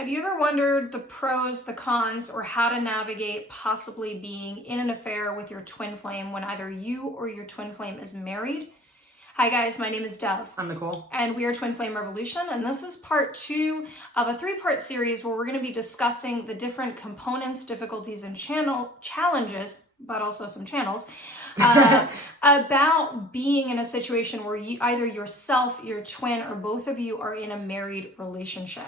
Have you ever wondered the pros, the cons, or how to navigate possibly being in an affair with your twin flame when either you or your twin flame is married? Hi guys, my name is Dev. I'm Nicole. And we are Twin Flame Revolution, and this is part 2 of a 3-part series where we're going to be discussing the different components, difficulties, and challenges, but also some channels, about being in a situation where either yourself, your twin, or both of you are in a married relationship,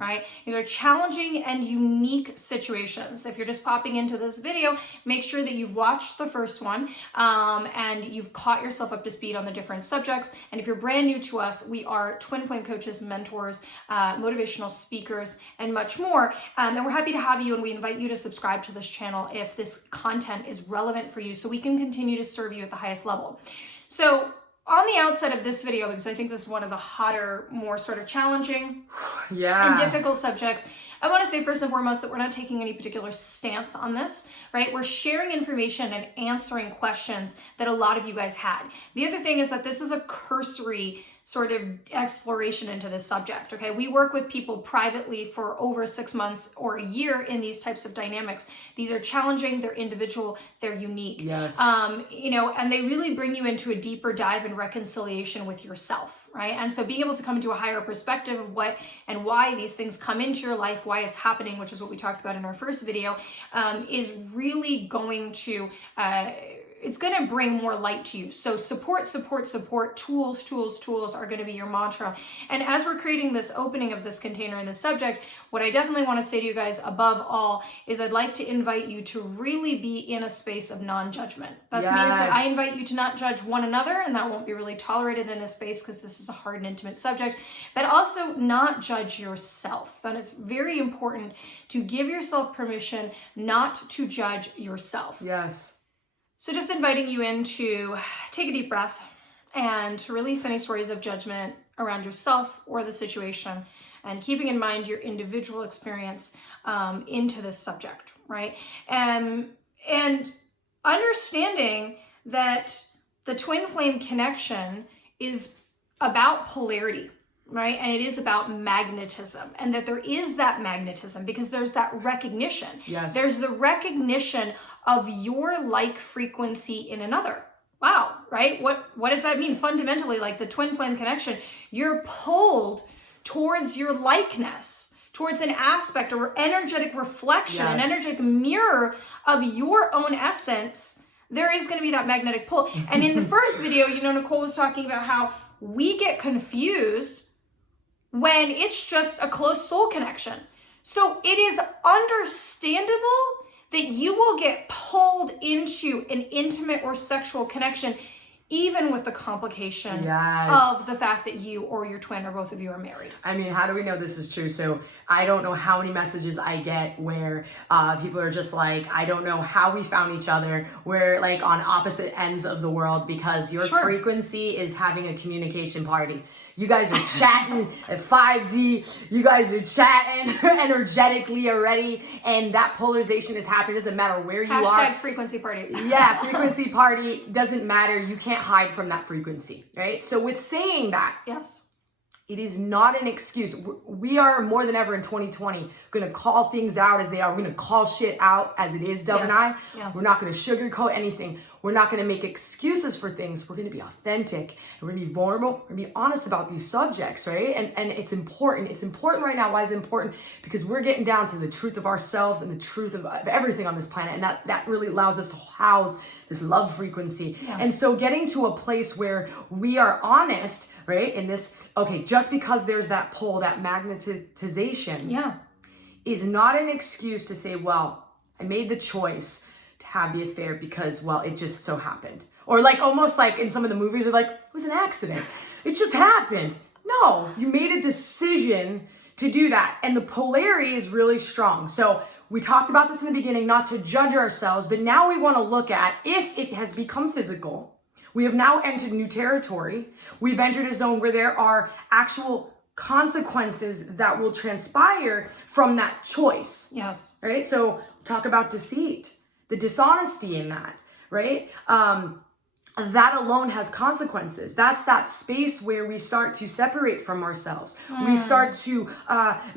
right? These are challenging and unique situations. If you're just popping into this video, make sure that you've watched the first one and you've caught yourself up to speed on the different subjects. And if you're brand new to us, we are twin flame coaches, mentors, motivational speakers, and much more. And we're happy to have you, and we invite you to subscribe to this channel if this content is relevant for you so we can continue to serve you at the highest level. So on the outset of this video, because I think this is one of the hotter, more sort of challenging and difficult subjects, I want to say first and foremost that we're not taking any particular stance on this, right? We're sharing information and answering questions that a lot of you guys had. The other thing is that this is a cursory sort of exploration into this subject, okay? We work with people privately for over 6 months or a year in these types of dynamics. These are challenging, they're individual, they're unique. Yes. And they really bring you into a deeper dive and reconciliation with yourself, right? And so being able to come into a higher perspective of what and why these things come into your life, why it's happening, which is what we talked about in our first video, is really going to it's going to bring more light to you. So support, tools are going to be your mantra. And as we're creating this opening of this container and this subject, what I definitely want to say to you guys above all is I'd like to invite you to really be in a space of non-judgment. That means that I invite you to not judge one another, and that won't be really tolerated in a space because this is a hard and intimate subject, but also not judge yourself. And it's very important to give yourself permission not to judge yourself. Yes. So just inviting you in to take a deep breath and to release any stories of judgment around yourself or the situation, and keeping in mind your individual experience into this subject, right? And understanding that the twin flame connection is about polarity, right? And it is about magnetism, and that there is that magnetism because there's that recognition. Yes. There's the recognition of your like frequency in another. Wow, right? What does that mean? Fundamentally, like the twin flame connection, you're pulled towards your likeness, towards an aspect or energetic reflection, an energetic mirror of your own essence. There is going to be that magnetic pull. And in the first video, Nicole was talking about how we get confused when it's just a close soul connection. So it is understandable that you will get pulled into an intimate or sexual connection, even with the complication of the fact that you or your twin or both of you are married. I mean, how do we know this is true? So I don't know how many messages I get where people are just like, I don't know how we found each other. We're like on opposite ends of the world because your frequency is having a communication party. You guys are chatting at 5D. You guys are chatting energetically already. And that polarization is happening. Doesn't matter where you are. Hashtag frequency party. Yeah, frequency party. Doesn't matter. You can't hide from that frequency, right? So with saying that, yes, it is not an excuse. We are more than ever in 2020 going to call things out as they are. We're going to call shit out as it is, Dove and I. Yes. We're not going to sugarcoat anything. We're not going to make excuses for things. We're going to be authentic. And we're going to be vulnerable. We're going to be honest about these subjects, right? And it's important. It's important right now. Why is it important? Because we're getting down to the truth of ourselves and the truth of everything on this planet. And that really allows us to house this love frequency. Yes. And so getting to a place where we are honest, right? In this, okay, just because there's that pull, that magnetization is not an excuse to say, well, I made the choice to have the affair because, well, it just so happened. Or like almost like in some of the movies are like, it was an accident. It just happened. No, you made a decision to do that. And the polarity is really strong. So we talked about this in the beginning, not to judge ourselves, but now we want to look at if it has become physical. We have now entered new territory. We've entered a zone where there are actual consequences that will transpire from that choice. Yes. Right? So talk about deceit, the dishonesty in that, right? that alone has consequences. That's that space where we start to separate from ourselves. We start to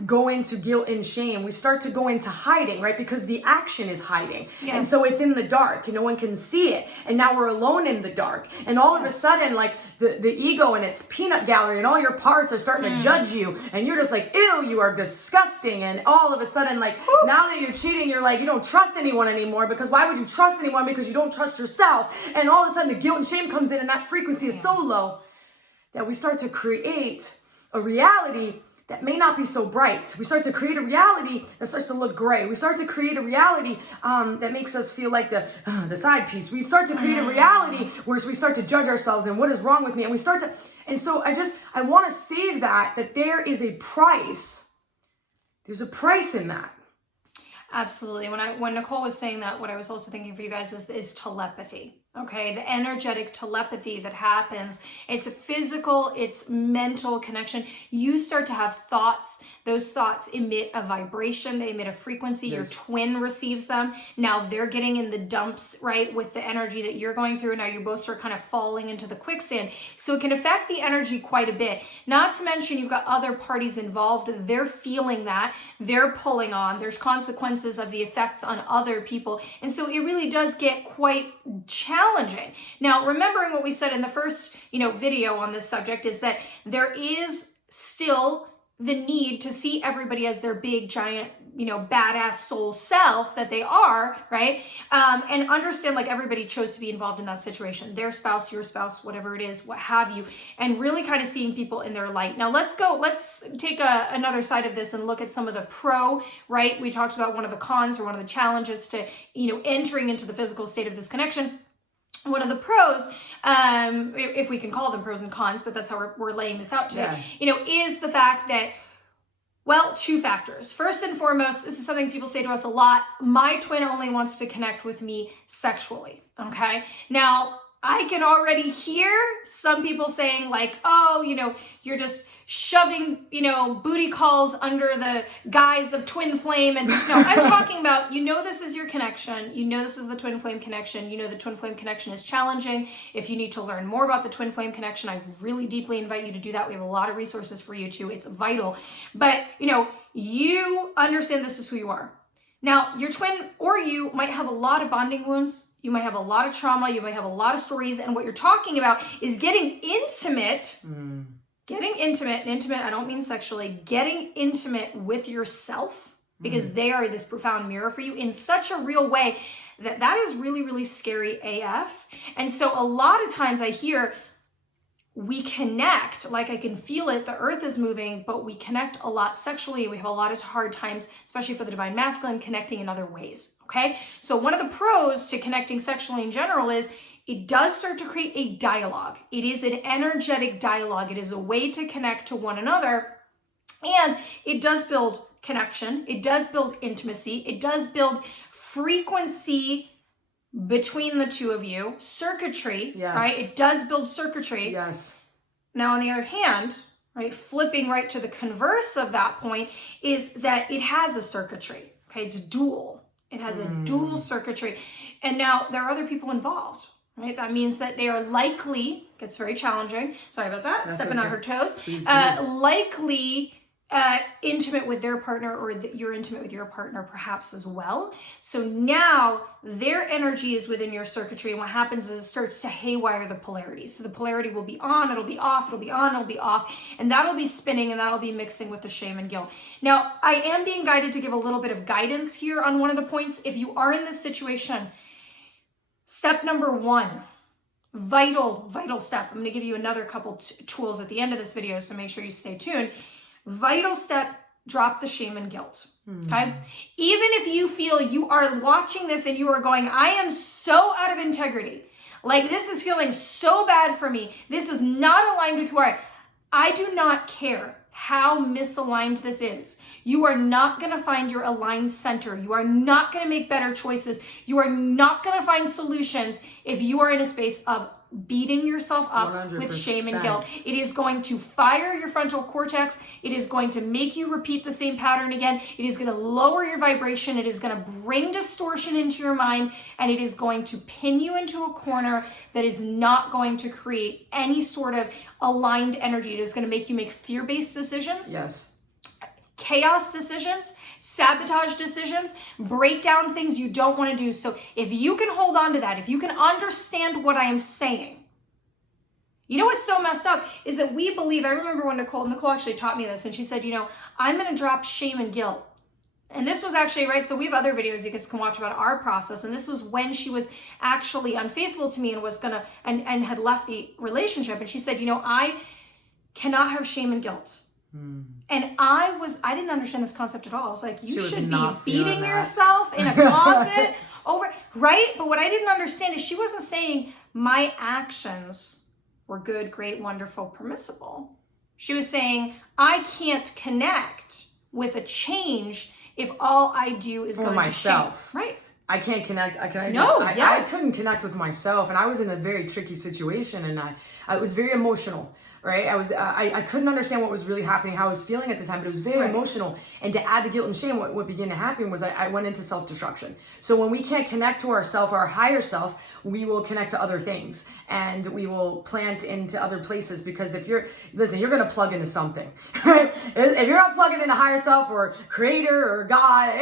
go into guilt and shame. We start to go into hiding, right? Because the action is hiding. Yes. And so it's in the dark and no one can see it. And now we're alone in the dark. And all of a sudden, like the ego and its peanut gallery and all your parts are starting to judge you. And you're just like, ew, you are disgusting. And all of a sudden, like, now that you're cheating, you're like, you don't trust anyone anymore. Because why would you trust anyone? Because you don't trust yourself. And all of a sudden, the guilt and shame comes in, and that frequency is so low that we start to create a reality that may not be so bright. We start to create a reality that starts to look gray. We start to create a reality that makes us feel like the side piece. We start to create a reality where we start to judge ourselves and what is wrong with me. And we start to, and so I want to say that there is a price. There's a price in that. Absolutely. When Nicole was saying that, what I was also thinking for you guys is telepathy. Okay, the energetic telepathy that happens. It's a physical, it's mental connection. You start to have thoughts. Those thoughts emit a vibration. They emit a frequency. Yes. Your twin receives them. Now they're getting in the dumps, right, with the energy that you're going through. Now you both start kind of falling into the quicksand. So it can affect the energy quite a bit. Not to mention you've got other parties involved. They're feeling that. They're pulling on. There's consequences of the effects on other people. And so it really does get quite challenging. Now, remembering what we said in the first, video on this subject is that there is still the need to see everybody as their big, giant, badass soul self that they are, right? And understand like everybody chose to be involved in that situation, their spouse, your spouse, whatever it is, what have you, and really kind of seeing people in their light. Now let's take another side of this and look at some of the pro, right? We talked about one of the cons or one of the challenges to, entering into the physical state of this connection. One of the pros, if we can call them pros and cons, but that's how we're laying this out today, is the fact that, well, two factors. First and foremost, this is something people say to us a lot. My twin only wants to connect with me sexually, okay? Now, I can already hear some people saying like, oh, you're just shoving, booty calls under the guise of twin flame. And no, I'm talking about, this is your connection. This is the twin flame connection. The twin flame connection is challenging. If you need to learn more about the twin flame connection, I really deeply invite you to do that. We have a lot of resources for you too. It's vital. But, you understand this is who you are. Now, your twin or you might have a lot of bonding wounds. You might have a lot of trauma. You might have a lot of stories. And what you're talking about is getting intimate. Getting intimate, and intimate, I don't mean sexually, getting intimate with yourself, because they are this profound mirror for you in such a real way that is really, really scary AF. And so a lot of times I hear we connect, like I can feel it, the earth is moving, but we connect a lot sexually. We have a lot of hard times, especially for the divine masculine, connecting in other ways, okay? So one of the pros to connecting sexually in general is it does start to create a dialogue. It is an energetic dialogue. It is a way to connect to one another. And it does build connection. It does build intimacy. It does build frequency between the two of you. Circuitry, yes. Right? It does build circuitry. Yes. Now, on the other hand, right, flipping right to the converse of that point is that it has a circuitry. Okay, it's dual. It has a dual circuitry. And now there are other people involved. Right? That means that they are likely, gets very challenging, sorry about that, that's stepping okay. On her toes, likely intimate with their partner, or you're intimate with your partner perhaps as well. So now their energy is within your circuitry, and what happens is it starts to haywire the polarity. So the polarity will be on, it'll be off, it'll be on, it'll be off, and that'll be spinning, and that'll be mixing with the shame and guilt. Now, I am being guided to give a little bit of guidance here on one of the points. If you are in this situation, step number one, vital step. I'm going to give you another couple tools at the end of this video, so make sure you stay tuned. Vital step, drop the shame and guilt, okay? Even if you feel you are watching this and you are going, I am so out of integrity. Like, this is feeling so bad for me. This is not aligned with who I do not care how misaligned this is. You are not going to find your aligned center. You are not going to make better choices. You are not going to find solutions if you are in a space of beating yourself up 100%. with shame and guilt. It is going to fire your frontal cortex. It is going to make you repeat the same pattern again. It is going to lower your vibration. It is going to bring distortion into your mind, and it is going to pin you into a corner that is not going to create any sort of aligned energy. It is going to make you make fear-based decisions. Yes. Chaos decisions, sabotage decisions, break down things you don't want to do. So if you can hold on to that, if you can understand what I am saying, you know what's so messed up is that we believe, I remember when Nicole actually taught me this, and she said, I'm going to drop shame and guilt. And this was actually, right, so we have other videos you guys can watch about our process, and this was when she was actually unfaithful to me and was gonna, and had left the relationship, and she said, I cannot have shame and guilt. And I didn't understand this concept at all. I was like, you should be beating yourself in a closet over, right? But what I didn't understand is she wasn't saying my actions were good, great, wonderful, permissible. She was saying, I can't connect with a change if all I do is go into myself. Shame. Right. I can't connect. I couldn't connect with myself, and I was in a very tricky situation, and I was very emotional. Right, I couldn't understand what was really happening, how I was feeling at the time, but it was very emotional. And to add the guilt and shame, what began to happen was I went into self-destruction. So when we can't connect to ourself, our higher self, we will connect to other things, and we will plant into other places. Because if you're going to plug into something, right? If you're not plugging into higher self or creator or God,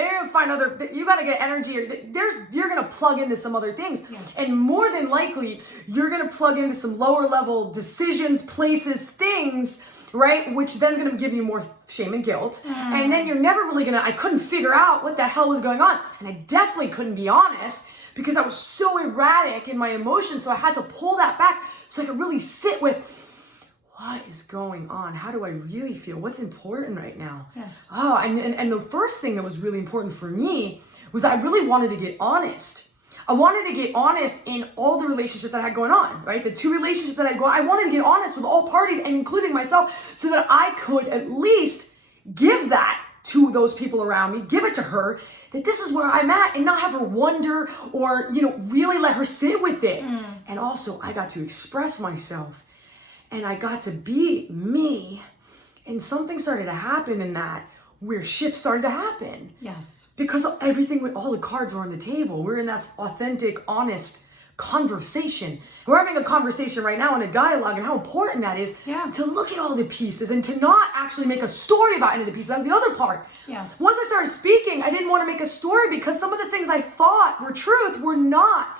you got to get energy. You're going to plug into some other things, and more than likely, you're going to plug into some lower level decisions, places, things, right? Which then is going to give you more shame and guilt. And then you're never really I couldn't figure out what the hell was going on. And I definitely couldn't be honest because I was so erratic in my emotions. So I had to pull that back so I could really sit with what is going on? How do I really feel? What's important right now? Yes. Oh, and the first thing that was really important for me was I really wanted to get honest. I wanted to get honest in all the relationships that I had going on, right? The 2 relationships that I had going on, I wanted to get honest with all parties and including myself so that I could at least give that to those people around me, give it to her, that this is where I'm at, and not have her wonder or, really let her sit with it. And also I got to express myself and I got to be me, and something started to happen in that where shifts started to happen. Yes. Because all the cards were on the table. We're in that authentic, honest conversation. We're having a conversation right now in a dialogue, and how important that is to look at all the pieces and to not actually make a story about any of the pieces. That was the other part. Yes. Once I started speaking, I didn't want to make a story because some of the things I thought were truth were not.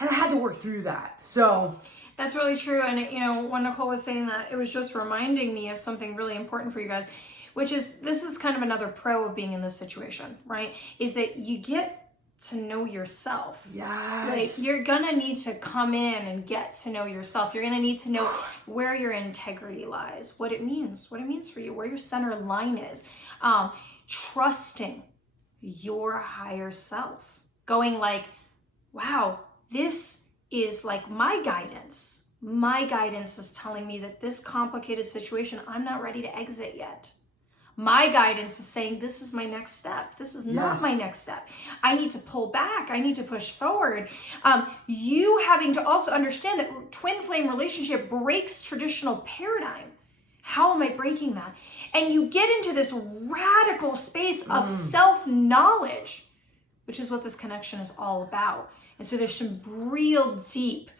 And I had to work through that. So that's really true. And when Nicole was saying that, it was just reminding me of something really important for you guys, which is, this is kind of another pro of being in this situation, right? Is that you get to know yourself. Yes. Like, you're gonna need to come in and get to know yourself. You're gonna need to know where your integrity lies, what it means for you, where your center line is. Trusting your higher self. Going like, wow, this is like my guidance. My guidance is telling me that this complicated situation, I'm not ready to exit yet. My guidance is saying, this is my next step. This is not my next step. I need to pull back. I need to push forward. You having to also understand that twin flame relationship breaks traditional paradigm. How am I breaking that? And you get into this radical space of self-knowledge, which is what this connection is all about. And so there's some real deep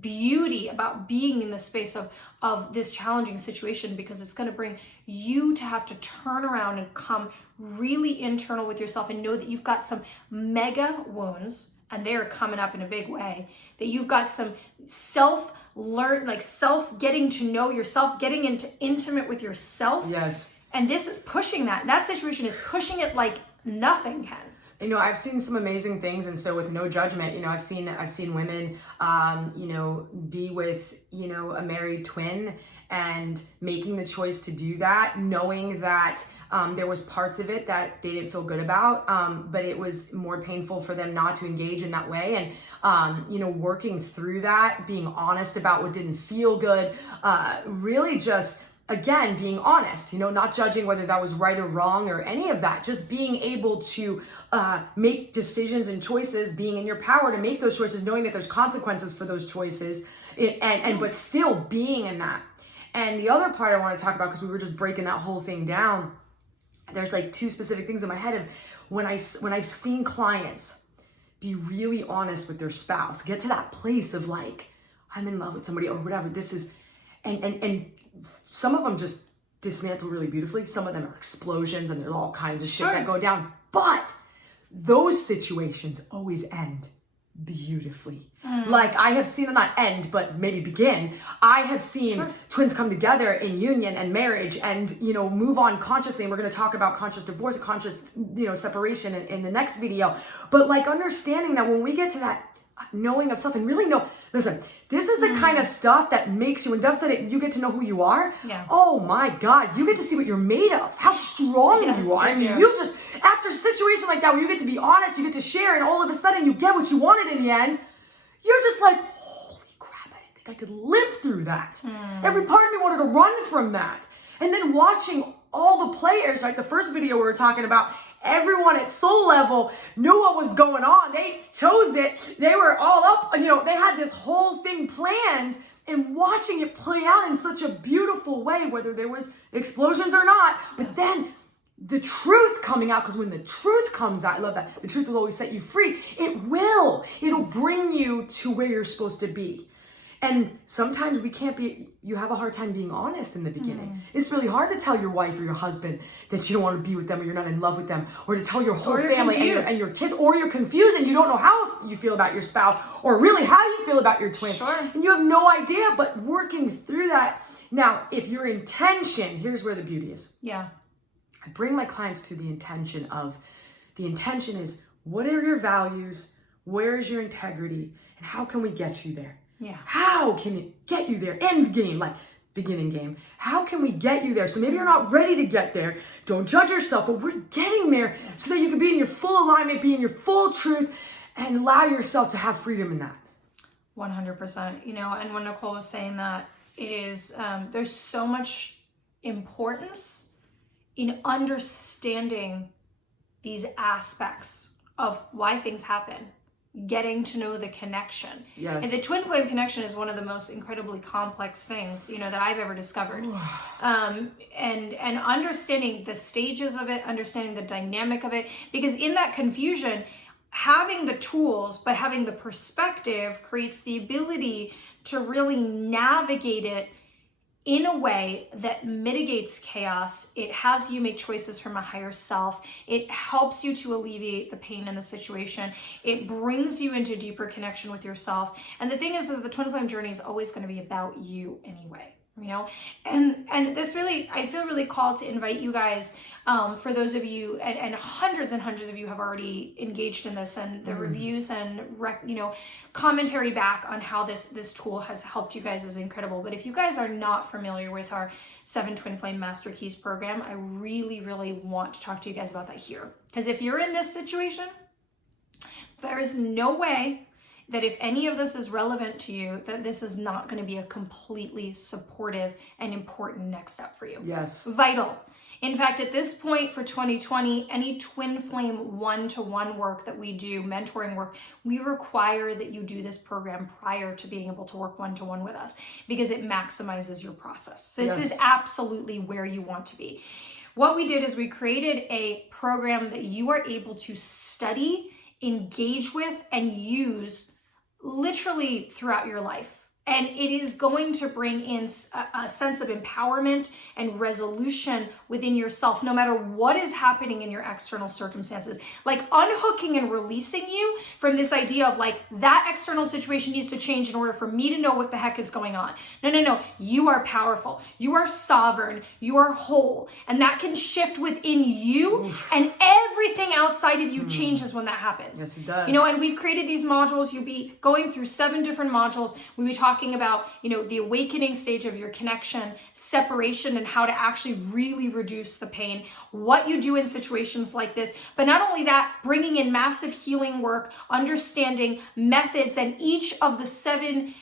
beauty about being in this space of this challenging situation, because it's going to bring you to have to turn around and come really internal with yourself and know that you've got some mega wounds, and they're coming up in a big way, that you've got some self getting to know yourself, getting into intimate with yourself. Yes. And this is pushing that. That situation is pushing it like nothing can. I've seen some amazing things, and so with no judgment, I've seen women, be with, a married twin and making the choice to do that, knowing that there was parts of it that they didn't feel good about, but it was more painful for them not to engage in that way. And, working through that, being honest about what didn't feel good, really just, again, being honest, not judging whether that was right or wrong or any of that, just being able to make decisions and choices, being in your power to make those choices, knowing that there's consequences for those choices, but still being in that. And the other part I want to talk about, because we were just breaking that whole thing down, there's like two specific things in my head of when I've seen clients be really honest with their spouse, get to that place of like, I'm in love with somebody or whatever. This is, and some of them just dismantle really beautifully. Some of them are explosions and there's all kinds of shit that go down. But those situations always end beautifully. Like I have seen them not end, but maybe begin. I have seen twins come together in union and marriage and, move on consciously. And we're going to talk about conscious divorce, conscious, separation in the next video. But like understanding that when we get to that knowing of self and really listen, this is the kind of stuff that makes you, when Dove said it, you get to know who you are. Yeah. Oh my God, you get to see what you're made of, how strong you are. I mean, you just, after a situation like that where you get to be honest, you get to share, and all of a sudden you get what you wanted in the end, you're just like, holy crap, I didn't think I could live through that. Every part of me wanted to run from that. And then watching all the players, like the first video we were talking about, everyone at soul level knew what was going on. They chose it. They were all up, they had this whole thing planned, and watching it play out in such a beautiful way, whether there was explosions or not. But then the truth coming out, because when the truth comes out, I love that. The truth will always set you free. It'll bring you to where you're supposed to be. And sometimes you have a hard time being honest in the beginning. It's really hard to tell your wife or your husband that you don't want to be with them or you're not in love with them, or to tell your whole family and your kids, or you're confused and you don't know how you feel about your spouse or really how you feel about your twin. And you have no idea, but working through that. Now, if your intention, here's where the beauty is. Yeah. I bring my clients to the intention is, what are your values? Where is your integrity? And how can we get you there? Yeah. How can it get you there? End game, like beginning game. How can we get you there? So maybe you're not ready to get there. Don't judge yourself, but we're getting there so that you can be in your full alignment, be in your full truth, and allow yourself to have freedom in that. 100%. And when Nicole was saying that, it is, there's so much importance in understanding these aspects of why things happen. Getting to know the connection. Yes. And the twin flame connection is one of the most incredibly complex things, that I've ever discovered. And understanding the stages of it, understanding the dynamic of it, because in that confusion, having the tools, but having the perspective creates the ability to really navigate it in a way that mitigates chaos. It has you make choices from a higher self. It helps you to alleviate the pain in the situation. It brings you into deeper connection with yourself. And the thing is that the twin flame journey is always going to be about you anyway. And this really, I feel really called to invite you guys, for those of you, and hundreds of you have already engaged in this, and the reviews and commentary back on how this tool has helped you guys is incredible. But if you guys are not familiar with our 7 Twin Flame Master Keys program, I really, really want to talk to you guys about that here. Because if you're in this situation, there is no way that if any of this is relevant to you, that this is not going to be a completely supportive and important next step for you. Yes. Vital. In fact, at this point for 2020, any twin flame one-to-one work that we do, mentoring work, we require that you do this program prior to being able to work one-to-one with us, because it maximizes your process. So this is absolutely where you want to be. What we did is we created a program that you are able to study, engage with, and use literally throughout your life. And it is going to bring in a sense of empowerment and resolution within yourself, no matter what is happening in your external circumstances. Like unhooking and releasing you from this idea of like, that external situation needs to change in order for me to know what the heck is going on. No. You are powerful. You are sovereign. You are whole. And that can shift within you. Oof. And everything outside of you changes when that happens. Yes, it does. And we've created these modules. You'll be going through 7 different modules. We'll be talking about, the awakening stage of your connection, separation, and how to actually really reduce the pain, what you do in situations like this. But not only that, bringing in massive healing work, understanding methods, and each of the 7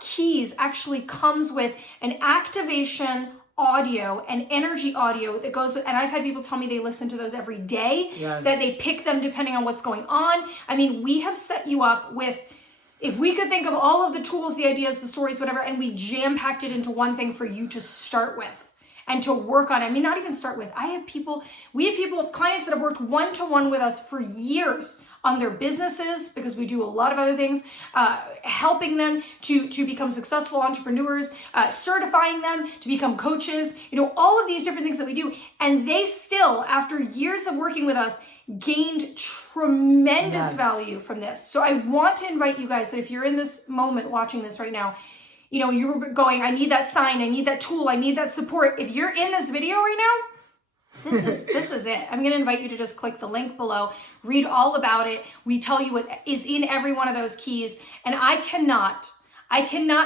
keys actually comes with an activation audio and energy audio that goes with, and I've had people tell me they listen to those every day, that they pick them depending on what's going on. I mean, we have set you up with If we could think of all of the tools, the ideas, the stories, whatever, and we jam-packed it into one thing for you to start with and to work on. I mean, not even start with. We have people, clients that have worked one-to-one with us for years on their businesses, because we do a lot of other things, helping them to become successful entrepreneurs, certifying them to become coaches, all of these different things that we do. And they still, after years of working with us, gained tremendous value from this. So I want to invite you guys that if you're in this moment watching this right now, you're going, I need that sign, I need that tool, I need that support. If you're in this video right now, this is it. I'm going to invite you to just click the link below, read all about it. We tell you what is in every one of those keys. And I cannot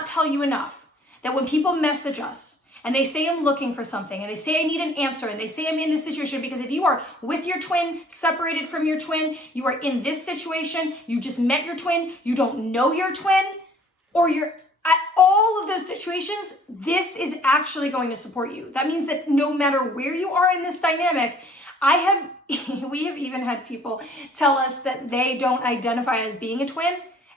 tell you enough that when people message us, and they say I'm looking for something, and they say I need an answer, and they say I'm in this situation, because if you are with your twin, separated from your twin, you are in this situation, you just met your twin, you don't know your twin, or you're at all of those situations, this is actually going to support you. That means that no matter where you are in this dynamic, we have even had people tell us that they don't identify as being a twin,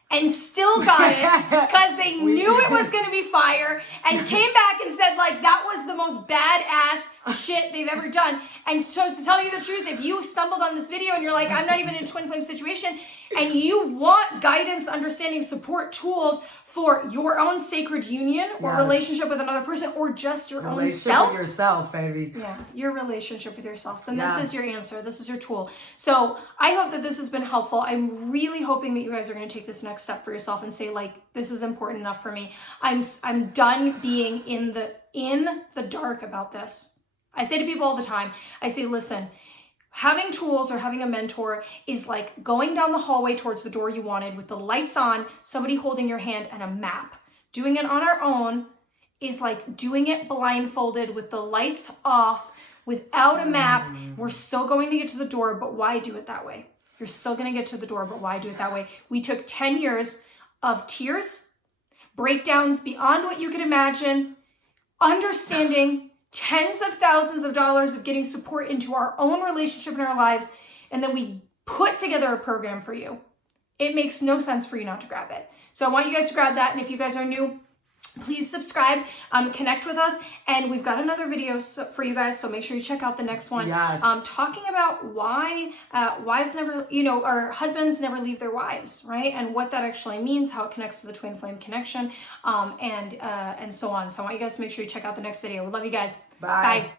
and still got it because they knew it was going to be fire, and came back and said, like, that was the most badass shit they've ever done. And so, to tell you the truth, if you stumbled on this video and you're like, I'm not even in a twin flame situation, and you want guidance, understanding, support, tools for your own sacred union or relationship with another person, or just your own self. With yourself, baby. Yeah, your relationship with yourself. Then this is your answer. This is your tool. So I hope that this has been helpful. I'm really hoping that you guys are going to take this next step for yourself and say, like, this is important enough for me. I'm done being in the dark about this. I say to people all the time, I say, listen, having tools or having a mentor is like going down the hallway towards the door you wanted with the lights on, somebody holding your hand, and a map. Doing it on our own is like doing it blindfolded with the lights off, without a map. We're still going to get to the door, but why do it that way? You're still going to get to the door, but why do it that way? We took 10 years of tears, breakdowns beyond what you could imagine, understanding tens of thousands of dollars of getting support into our own relationship in our lives, and then we put together a program for you. It makes no sense for you not to grab it. So I want you guys to grab that, and if you guys are new, please subscribe, connect with us, and we've got another video for you guys, so make sure you check out the next one. Yes. Talking about why wives never, or husbands never leave their wives, right? And what that actually means, how it connects to the twin flame connection, and so on. So I want you guys to make sure you check out the next video. We love you guys. Bye. Bye.